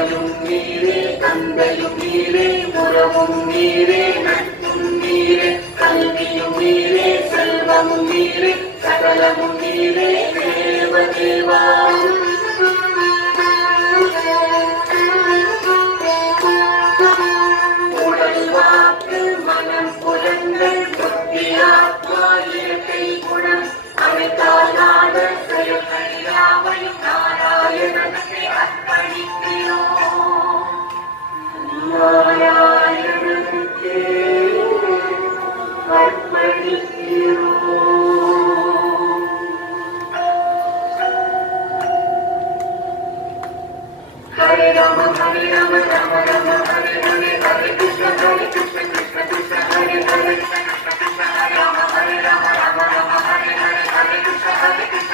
தாயும் நீரே தந்தையும் நீரே உறவும் நீரே நட்பும் நீரே கல்வியும் நீரே செல்வமும் நீரே சகலமும் நீரே தேவதேவா. உடல் வாக்கு மனம் புலன்கள் புத்தி ஆத்மா இயற்கை குணம் அனைத்தாலாத செயல்கள் யாவையும் நாராயணனுக்கு அர்ப்பணிக்கிறோம். நாராயணனுக்கு அர்ப்பணிக்கிறோம். ஹரே ராம ஹரே ராம ராம ராம ஹரே ஹரே ஹரே கிருஷ்ண கிருஷ்ண கிருஷ்ண ஹரே ஹரே கிருஷ்ண கிருஷ்ண ஹரே ராம ராம ராம ராம ஹரே ஹரே ஹரே கிருஷ்ண